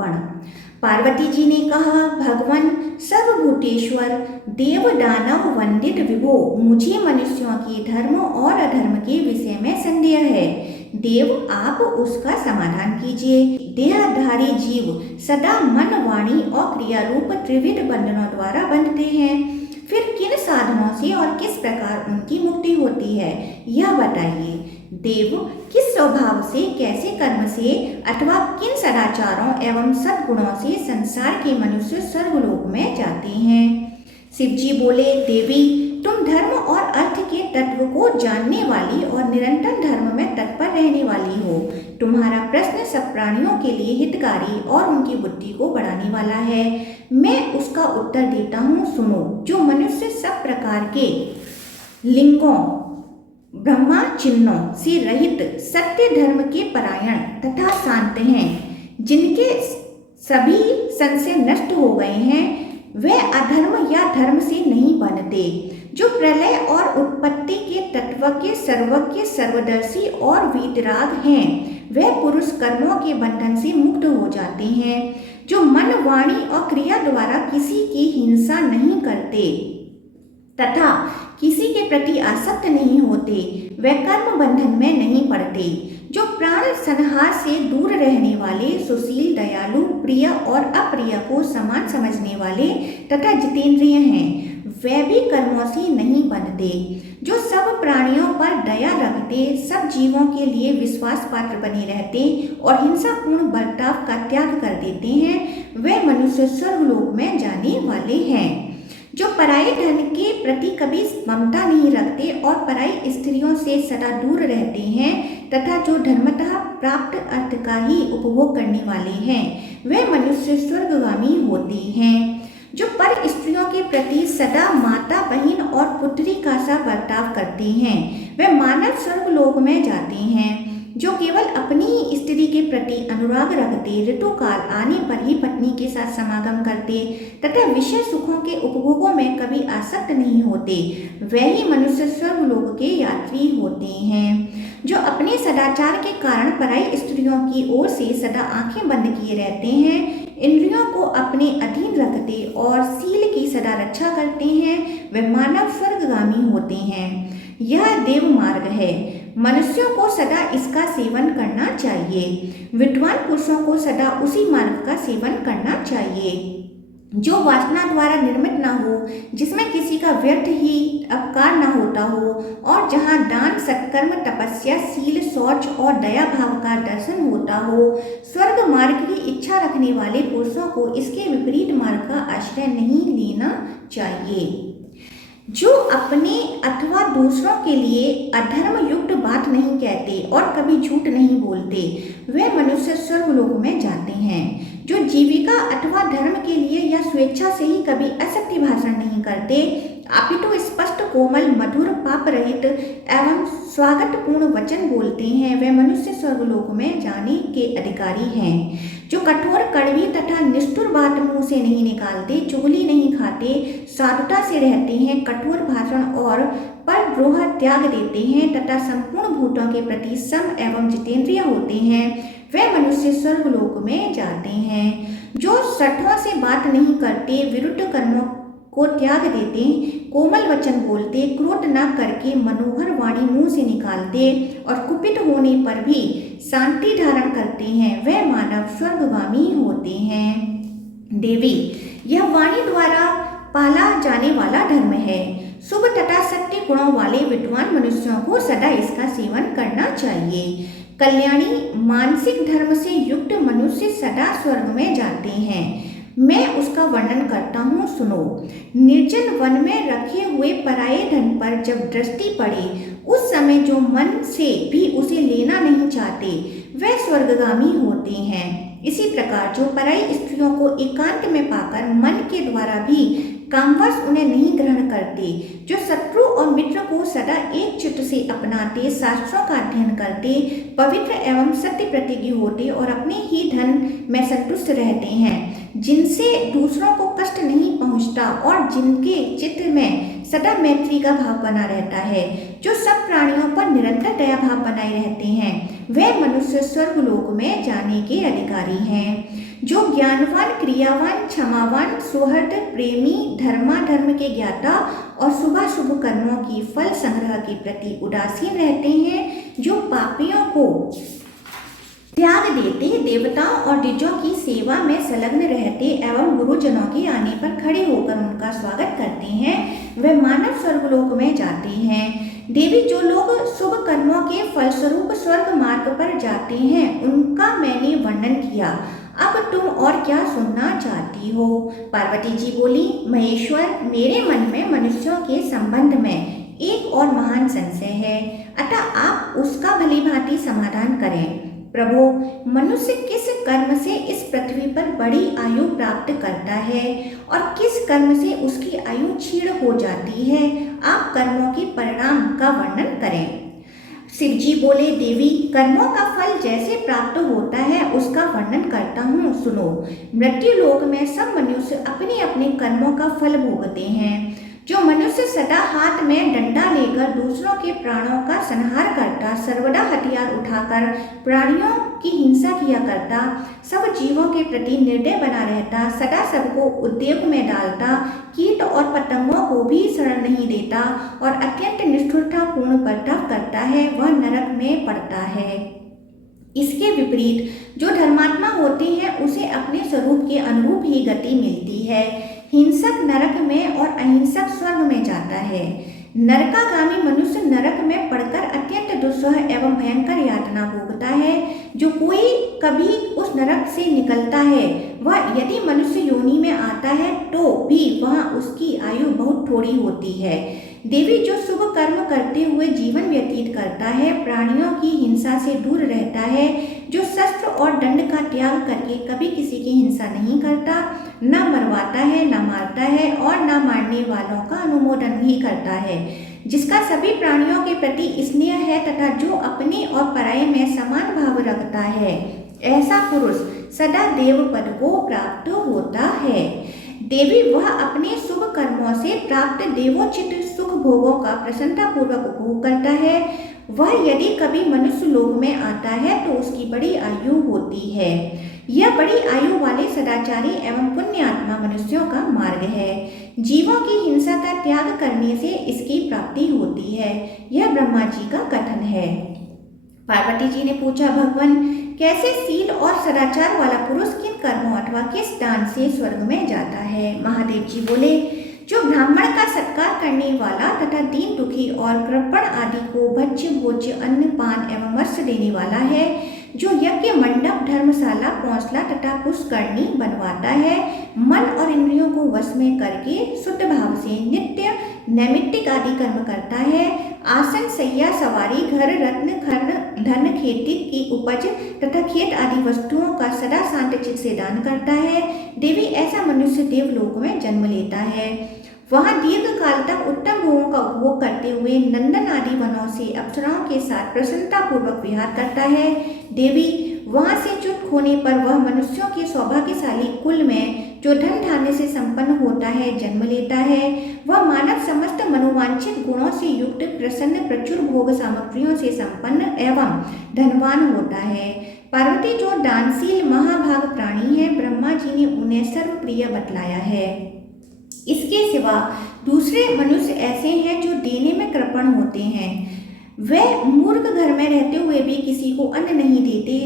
निरूपण। पार्वती जी ने कहा, भगवान सर्वभूतेश्वर देव दानव वंदित विभो, मुझे मनुष्यों के धर्म और अधर्म के विषय में संदेह है। देव आप उसका समाधान कीजिए। देहधारी जीव सदा मन, वाणी और क्रिया रूप त्रिविध बंधनों द्वारा बंधते हैं। फिर किन साधनों से और किस प्रकार उनकी मुक्ति होती है, यह बताइए। देव किस स्वभाव से, कैसे कर्म से अथवा किन सदाचारों एवं सद्गुणों से संसार के मनुष्य स्वर्गलोक में जाते हैं। शिव जी बोले, देवी तुम धर्म और अर्थ के तत्व को जानने वाली और निरंतर धर्म में तत्पर रहने वाली हो। तुम्हारा प्रश्न सब प्राणियों के लिए हितकारी और उनकी बुद्धि को बढ़ाने वाला है। मैं उसका उत्तर देता हूँ, सुनो। जो मनुष्य सब प्रकार के लिंगों, ब्रह्मा चिन्हों से रहित, सत्य धर्म के परायण तथा शांत हैं, जिनके सभी संशय नष्ट हो गए हैं, वे अधर्म या धर्म से नहीं बनते। जो प्रलय और उत्पत्ति के तत्व के सर्वज्ञ, सर्वदर्शी और वीतराग हैं, वे पुरुष कर्मों के बंधन से मुक्त हो जाते हैं। जो मन, वाणी और क्रिया द्वारा किसी की हिंसा नहीं करते तथा किसी के प्रति आसक्त नहीं होते, वे कर्म बंधन में नहीं पड़ते। जो प्राण संहार से दूर रहने वाले, सुशील, दयालु, प्रिय और अप्रिय को समान समझने वाले तथा जितेंद्रिय हैं, वे भी कर्मों से नहीं बंधते। जो सब प्राणियों पर दया रखते, सब जीवों के लिए विश्वास पात्र बने रहते और हिंसापूर्ण बर्ताव का त्याग कर देते हैं, वे मनुष्य स्वर्गलोक में जाने वाले हैं। जो पराये धन के प्रति कभी ममता नहीं रखते और पराई स्त्रियों से सदा दूर रहते हैं तथा जो धर्मतः प्राप्त अर्थ का ही उपभोग करने वाले हैं, वे मनुष्य स्वर्गगामी होते हैं। जो पर स्त्रियों के प्रति सदा माता, बहन और पुत्री का सा बर्ताव करते हैं, वे मानव स्वर्गलोक में जाते हैं। जो केवल अपनी ही स्त्री के प्रति अनुराग रखते, ऋतुकाल आने पर ही पत्नी के साथ समागम करते तथा विषय सुखों के उपभोगों में कभी आसक्त नहीं होते, वे ही मनुष्य स्वर्गलोक के यात्री होते हैं। जो अपने सदाचार के कारण पराई स्त्रियों की ओर से सदा आंखें बंद किए रहते हैं, इंद्रियों को अपने अधीन रखते और सील की सदा रक्षा करते हैं, वे मानव स्वर्गगामी होते हैं। यह देव मार्ग है, मनुष्यों को सदा इसका सेवन करना चाहिए। विद्वान पुरुषों को सदा उसी मार्ग का सेवन करना चाहिए जो वासना द्वारा निर्मित न हो, जिसमें किसी का व्यर्थ ही अपकार न होता हो और जहाँ दान, सत्कर्म, तपस्या, शील, शौच और दया भाव का दर्शन होता हो। स्वर्ग मार्ग की इच्छा रखने वाले पुरुषों को इसके विपरीत मार्ग का आश्रय नहीं लेना चाहिए। जो अपने अथवा दूसरों के लिए अधर्म युक्त बात नहीं कहते और कभी झूठ नहीं बोलते, वे मनुष्य स्वर्गलोक में जाते हैं। जो जीविका अथवा धर्म के लिए या स्वेच्छा से ही कभी असत्य भाषण नहीं करते, अपितु स्पष्ट, कोमल, मधुर, पाप रहित एवं स्वागतपूर्ण वचन बोलते हैं, वे मनुष्य स्वर्गलोक में जाने के अधिकारी हैं। जो कठोर, कड़वी तथा निष्ठुर बात मुंह से नहीं निकालते, चुगली नहीं खाते, साधुता से रहते हैं, कठोर भाषण और परद्रोह त्याग देते हैं तथा संपूर्ण भूतों के प्रति सम एवं जितेंद्रिय होते हैं, वे मनुष्य स्वर्गलोक में जाते हैं। जो सठों से बात नहीं करते, विरुद्ध कर्मों को त्याग देते, कोमल वचन बोलते, क्रोध न करके मनोहर वाणी मुंह से निकालते और कुपित होने पर भी शांति धारण करते हैं, वे मानव स्वर्गगामी होते हैं। देवी, यह वाणी द्वारा पाला जाने वाला धर्म है। शुभ तथा सत्य गुणों वाले विद्वान मनुष्यों को सदा इसका सेवन करना चाहिए। कल्याणी मानसिक धर्म से युक्त मनुष्य सदा स्वर्ग में जाते हैं। मैं उसका वर्णन करता हूँ, सुनो। निर्जन वन में रखे हुए पराये धन पर जब दृष्टि पड़े, उस समय जो मन से भी उसे लेना नहीं चाहते, वे स्वर्गगामी होते हैं। इसी प्रकार जो पराई स्त्रियों को एकांत में पाकर मन के द्वारा भी कामवश उन्हें नहीं ग्रहण करते, जो शत्रु और मित्र को सदा एक चित्त से अपनाते, शास्त्रों का अध्ययन करते, पवित्र एवं सत्य प्रतिज्ञ होते और अपने ही धन में संतुष्ट रहते हैं, जिनसे दूसरों को कष्ट नहीं पहुंचता और जिनके चित्त में सदा मैत्री का भाव बना रहता है, जो सब प्राणियों पर निरंतर दया भाव बनाए रहते हैं, वे मनुष्य स्वर्गलोक में जाने के अधिकारी हैं। जो ज्ञानवान, क्रियावान, क्षमावान, सुहृद, प्रेमी, धर्माधर्म के ज्ञाता और शुभाशुभ कर्मों की फल संग्रह के प्रति उदासीन रहते हैं, जो पापियों को त्याग देते, देवताओं और ऋषियों की सेवा में संलग्न रहते एवं गुरुजनों के आने पर खड़े होकर उनका स्वागत करते हैं, वे मानव स्वर्गलोक में जाते हैं। देवी, जो लोग शुभ कर्मों के फलस्वरूप स्वर्ग मार्ग पर जाते हैं, उनका मैंने वर्णन किया। अब तुम और क्या सुनना चाहती हो? पार्वती जी बोली, महेश्वर, मेरे मन में मनुष्यों के संबंध में एक और महान संशय है, अतः आप उसका भली भांति समाधान करें। प्रभु, मनुष्य किस कर्म से इस पृथ्वी पर बड़ी आयु प्राप्त करता है और किस कर्म से उसकी आयु क्षीण हो जाती है? आप कर्मों के परिणाम का वर्णन करें। शिव जी बोले, देवी, कर्मों का फल जैसे प्राप्त होता है उसका वर्णन करता हूँ, सुनो। मृत्यु लोक में सब मनुष्य अपने अपने कर्मों का फल भोगते हैं। जो मनुष्य सदा हाथ में डंडा लेकर दूसरों के प्राणों का संहार करता, सर्वदा हथियार उठाकर प्राणियों की हिंसा किया करता, सब जीवों के प्रति निर्दय बना रहता, सदा सबको उद्योग में डालता, कीट और पतंगों को भी शरण नहीं देता और अत्यंत निष्ठुरतापूर्ण बर्ताव करता है, वह नरक में पड़ता है। इसके विपरीत जो धर्मात्मा होते हैं, उसे अपने स्वरूप के अनुरूप ही गति मिलती है। हिंसक नरक में और अहिंसक स्वर्ग में जाता है। नरकागामी मनुष्य नरक में पड़कर अत्यंत दुस्सह एवं भयंकर यातना भोगता है। जो कोई कभी उस नरक से निकलता है, वह यदि मनुष्य योनि में आता है तो भी वहाँ उसकी आयु बहुत थोड़ी होती है। देवी, जो शुभ कर्म करते हुए जीवन व्यतीत करता है, प्राणियों की हिंसा से दूर रहता है, जो शस्त्र और दंड का त्याग करके कभी किसी की हिंसा नहीं करता, न मरवाता है, न मारता है और न मारने वालों का अनुमोदन भी करता है, जिसका सभी प्राणियों के प्रति स्नेह है तथा जो अपने और पराये में समान भाव रखता है, ऐसा पुरुष सदा देव पद को प्राप्त होता है। देवी, वह अपने शुभ कर्मों से प्राप्त देवोचित सुख भोगों का प्रसन्नतापूर्वक उपभोग करता है। वह यदि कभी मनुष्य लोक में आता है तो उसकी बड़ी आयु होती है। यह बड़ी आयु वाले सदाचारी एवं पुण्यात्मा मनुष्यों का मार्ग है। जीवों की हिंसा का त्याग करने से इसकी प्राप्ति होती है। यह ब्रह्मा जी का कथन है। पार्वती जी ने पूछा, भगवान, कैसे शील और सदाचार वाला पुरुष किन कर्मों अथवा किस दान से स्वर्ग में जाता है? महादेव जी बोले, जो ब्राह्मण का सत्कार करने वाला तथा दीन दुखी और कृपण आदि को भक्ष्य भोज्य अन्न पान एवं वस्त्र देने वाला है, जो यज्ञ मंडप धर्मशाला पौंसला तथा पुष्करणी बनवाता है, मन और इंद्रियों को वश में करके शुद्ध भाव से नित्य नैमित्तिक आदि कर्म करता है, आसन शैया सवारी घर रत्न खर्ण धन खेती की उपज तथा खेत आदि वस्तुओं का सदा शांत चित्त से दान करता है। देवी, ऐसा मनुष्य देवलोक में जन्म लेता है। वहाँ दीर्घ काल तक उत्तम भोगों का उपभोग करते हुए नंदन आदि वनों से अप्सराओं के साथ प्रसन्नतापूर्वक विहार करता है। देवी, वहाँ से च्युत होने पर वह मनुष्यों के सौभाग्यशाली कुल में जो धन धान्य से संपन्न होता है जन्म लेता है। वह मानव समस्त मनोवांछित गुणों से युक्त प्रसन्न प्रचुर भोग सामग्रियों से संपन्न एवं धनवान होता है। पार्वती, जो दानशील महाभाग प्राणी है, ब्रह्मा जी ने उन्हें सर्वप्रिय बतलाया है। इसके सिवा दूसरे मनुष्य ऐसे हैं जो देने में कृपण होते हैं। वे मूर्ख घर में रहते हुए भी किसी को अन्न नहीं देते,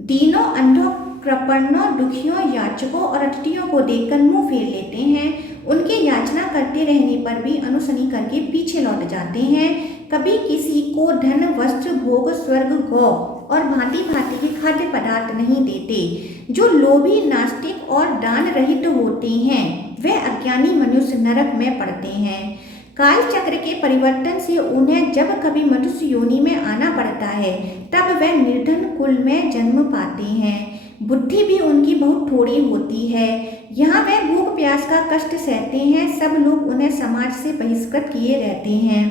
दीनों अंधों कृपणों दुखियों याचकों और अतिथियों को देखकर मुंह फेर लेते हैं। उनके याचना करते रहने पर भी अनुसनी करके पीछे लौट जाते हैं। कभी किसी को धन वस्त्र भोग स्वर्ग गौ और भांति भांति के खाद्य पदार्थ नहीं देते। जो लोभी नास्तिक और दान रहित होते हैं, वे अज्ञानी मनुष्य नरक में पड़ते हैं। काल चक्र के परिवर्तन से उन्हें जब कभी मनुष्य योनि में आना पड़ता है, तब वे निर्धन कुल में जन्म पाते हैं। बुद्धि भी उनकी बहुत थोड़ी होती है। यहाँ वे भूख प्यास का कष्ट सहते हैं। सब लोग उन्हें समाज से बहिष्कृत किए रहते हैं।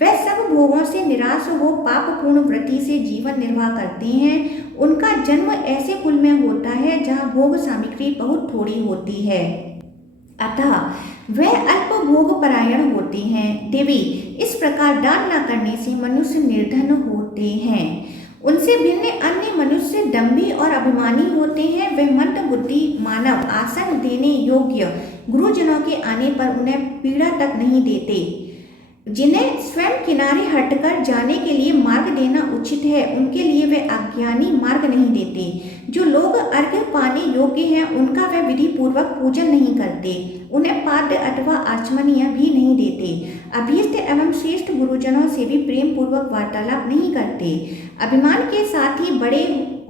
वे सब भोगों से निराश हो पापपूर्ण वृत्ति से जीवन निर्वाह करते हैं। उनका जन्म ऐसे कुल में होता है जहाँ भोग सामग्री बहुत थोड़ी होती है। अतः वे अल्पभोग परायण होते हैं। देवी, इस प्रकार दान न करने से मनुष्य निर्धन होते हैं। उनसे भिन्न अन्य मनुष्य दंभी और अभिमानी होते हैं। वे मंद बुद्धि मानव आसन देने योग्य गुरुजनों के आने पर उन्हें पीड़ा तक नहीं देते। जिन्हें स्वयं किनारे हटकर जाने के लिए मार्ग देना उचित है, उनके लिए वे अज्ञानी मार्ग नहीं देते। जो लोग अर्घ्य पाने योग्य हैं, उनका वे विधि पूर्वक पूजन नहीं करते। उन्हें पाद्य अथवा आचमनीय भी नहीं देते। अभीष्ट एवं श्रेष्ठ गुरुजनों से भी प्रेम पूर्वक वार्तालाप नहीं करते। अभिमान के साथ ही बड़े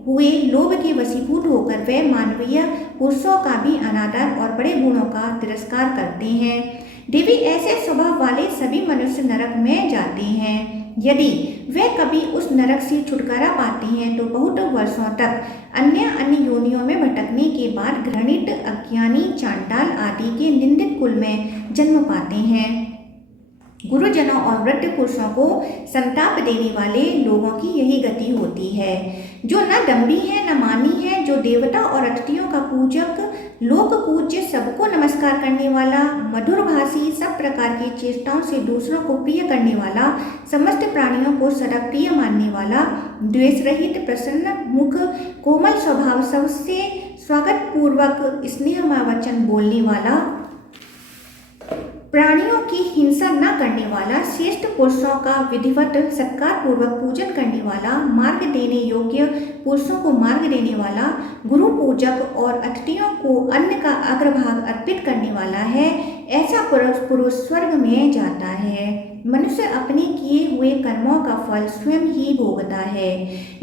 हुए लोभ के वशीभूत होकर वे मानवीय पुरुषों का भी अनादर और बड़े गुणों का तिरस्कार करते हैं। देवी, ऐसे स्वभाव वाले सभी मनुष्य नरक में जाते हैं। यदि वे कभी उस नरक से छुटकारा पाते हैं तो बहुत वर्षों तक अन्य योनियों में भटकने के बाद घृणित, अज्ञानी, चांडाल आदि के निंदित कुल में जन्म पाते हैं। गुरुजनों और वृद्ध पुरुषों को संताप देने वाले लोगों की यही गति होती है। जो न दंभी है न मानी है, जो देवता और अतिथियों का पूजक, लोक पूज्य, सबको नमस्कार करने वाला, मधुर भाषी, सब प्रकार की चेष्टाओं से दूसरों को प्रिय करने वाला, समस्त प्राणियों को सदा प्रिय मानने वाला, द्वेष रहित, प्रसन्न मुख, कोमल स्वभाव, सबसे स्वागत पूर्वक स्नेहमय वचन बोलने वाला, प्राणियों की हिंसा न करने वाला, श्रेष्ठ पुरुषों का विधिवत सत्कार पूर्वक पूजन करने वाला, मार्ग देने योग्य पुरुषों को मार्ग देने वाला, गुरु पूजक और अतिथियों को अन्न का अग्रभाग अर्पित करने वाला है, ऐसा पुरुष स्वर्ग में जाता है। मनुष्य अपने किए हुए कर्मों का फल स्वयं ही भोगता है।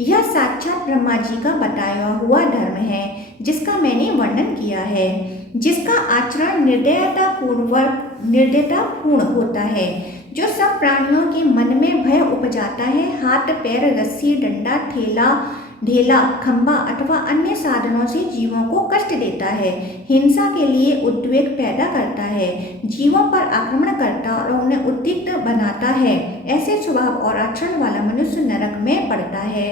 यह साक्षात ब्रह्मा जी का बताया हुआ धर्म है, जिसका मैंने वर्णन किया है, जिसका आचरण निर्दयता पूर्ण होता है, जो सब प्राणियों के मन में भय उपजाता है, हाथ पैर, रस्सी, डंडा, ढेला, खंभा अथवा अन्य साधनों से जीवों को कष्ट देता है, हिंसा के लिए उद्वेग पैदा करता है, जीवों पर आक्रमण करता और उन्हें उद्विग्न बनाता है, ऐसे स्वभाव और आचरण वाला मनुष्य नरक में पड़ता है।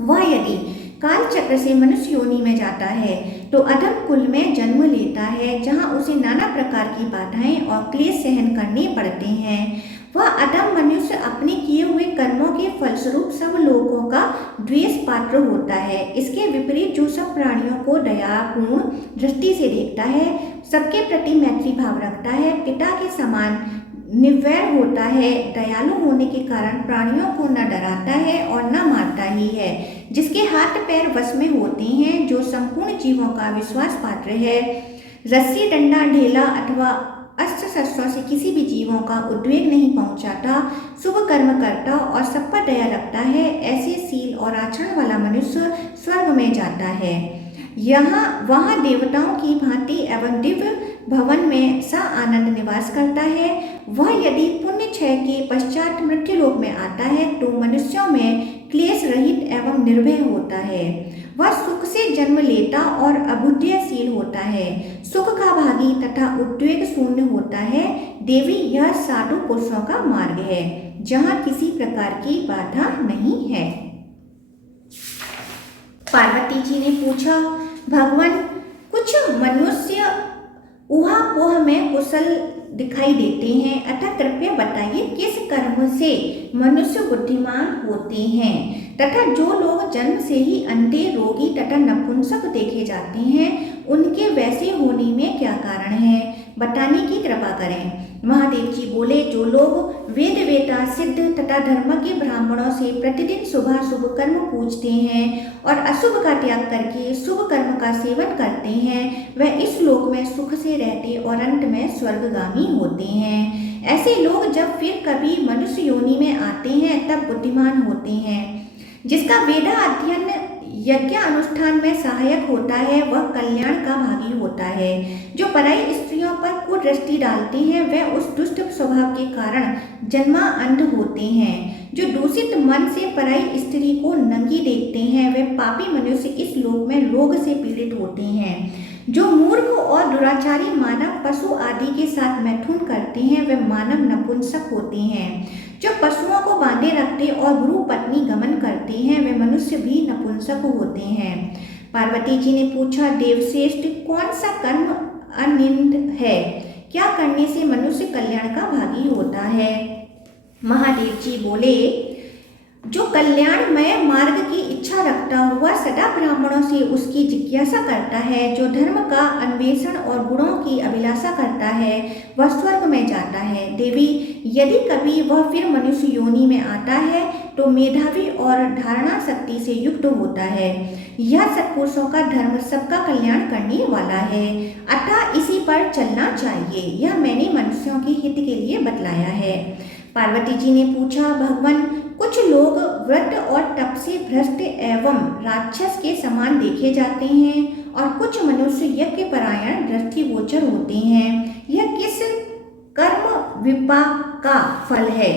वह यदि काल चक्र से मनुष्य योनि में जाता है तो अधम कुल में जन्म लेता है, जहाँ उसे नाना प्रकार की बाधाएं और क्लेश सहन करने पड़ते हैं। वह अधम मनुष्य अपने किए हुए कर्मों के फलस्वरूप सब लोगों का द्वेष पात्र होता है। इसके विपरीत जो सब प्राणियों को दयापूर्ण दृष्टि से देखता है, सबके प्रति मैत्री भाव रखता है, पिता के समान निर्वैर होता है, दयालु होने के कारण प्राणियों को न डराता है और न मारता ही है, जिसके हाथ पैर वश में होते हैं, जो संपूर्ण जीवों का विश्वास पात्र है, रस्सी, डंडा, ढेला अथवा अस्त्र शस्त्रों से किसी भी जीवों का उद्वेग नहीं पहुंचाता, शुभ कर्म करता और सब पर दया रखता है, ऐसे शील और आचरण वाला मनुष्य स्वर्ग में जाता है। वहाँ देवताओं की भांति एवं दिव्य भवन में सा आनंद निवास करता है। वह यदि पुण्य क्षय के पश्चात मृत्युलोक में आता है तो मनुष्यों में क्लेश रहित एवं निर्भय होता है। वह सुख से जन्म लेता और अभुद्यशील होता है, सुख का भागी तथा उद्वेग शून्य होता है। देवी, यह साधु पुरुषों का मार्ग है, जहाँ किसी प्रकार की बाधा नहीं है। पार्वती जी ने पूछा, भगवान, कुछ मनुष्य ऊहापोह में कुशल दिखाई देते हैं, अतः कृपया बताइए किस कर्म से मनुष्य बुद्धिमान होते हैं, तथा जो लोग जन्म से ही अंधे, रोगी तथा नपुंसक देखे जाते हैं, उनके वैसे होने में क्या कारण है, बताने की कृपा करें। महादेव जी बोले, जो लोग वेद वेता सिद्ध तथा धर्म के ब्राह्मणों से प्रतिदिन शुभ कर्म पूजते हैं और अशुभ का त्याग करके शुभ कर्म का सेवन करते हैं, वह इस लोक में सुख से रहते और अंत में स्वर्गगामी होते हैं। ऐसे लोग जब फिर कभी मनुष्य योनि में आते हैं तब बुद्धिमान होते हैं। जिसका वेदा अध्ययन यज्ञ अनुष्ठान में सहायक होता है, वह कल्याण का भागी होता है। जो पराई स्त्रियों पर कुदृष्टि डालते हैं, वह उस दुष्ट स्वभाव के कारण जन्मांध होते हैं। जो दूषित मन से पराई स्त्री को नंगी देखते हैं, वे पापी मनुष्य इस लोक में रोग से पीड़ित होते हैं। जो मूर्ख और दुराचारी मानव पशु आदि के साथ मैथुन करते हैं, वे मानव नपुंसक होते हैं। जो पशुओं को बांधे रखते और गुरु पत्नी गमन करते हैं, वे मनुष्य भी नपुंसक होते हैं। पार्वती जी ने पूछा, देवश्रेष्ठ, कौन सा कर्म अनिंद है। क्या करने से मनुष्य कल्याण का भागी होता है? महादेव जी बोले, जो कल्याणमय मार्ग की इच्छा रखता हुआ सदा ब्राह्मणों से उसकी जिज्ञासा करता है, जो धर्म का अन्वेषण और गुणों की अभिलाषा करता है, वह स्वर्ग में जाता है। देवी, यदि कभी वह फिर मनुष्य योनि में आता है तो मेधावी और धारणा शक्ति से युक्त होता है। यह सत्पुरुषों का धर्म सबका कल्याण करने वाला है, अतः इसी पर चलना चाहिए। यह मैंने मनुष्यों के हित के लिए बतलाया है। पार्वती जी ने पूछा, भगवान, कुछ लोग व्रत और तप से भ्रष्ट एवं राक्षस के समान देखे जाते हैं और कुछ मनुष्य यज्ञ परायण दृष्टिगोचर होते हैं। यह किस कर्म विपाक का फल है?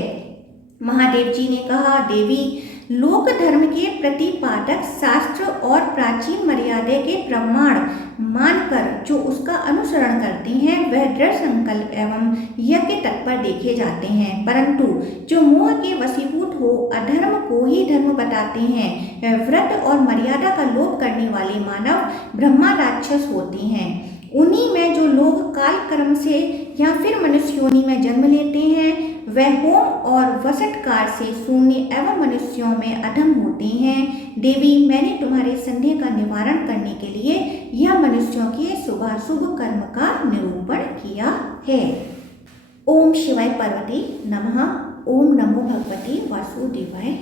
महादेव जी ने कहा, देवी, लोक धर्म के प्रतिपादक शास्त्र और प्राचीन मर्यादा के प्रमाण मानकर जो उसका अनुसरण करते हैं वह दृढ़ संकल्प एवं यज्ञ तत्पर देखे जाते हैं, परंतु जो मोह के वशीभूत हो अधर्म को ही धर्म बताते हैं वह व्रत और मर्यादा का लोप करने वाले मानव ब्रह्मा राक्षस होते हैं। उन्हीं में जो लोग काल कर्म से या फिर मनुष्य योनि में जन्म लेते हैं वह होम और वसटकार से शून्य एवं मनुष्यों में अधम होते हैं। देवी, मैंने तुम्हारे संदेह का निवारण करने के लिए यह मनुष्यों के शुभाशुभ कर्म का निरूपण किया है। ओम शिवाय पार्वती नमः। ओम नमो भगवते वासुदेवाय।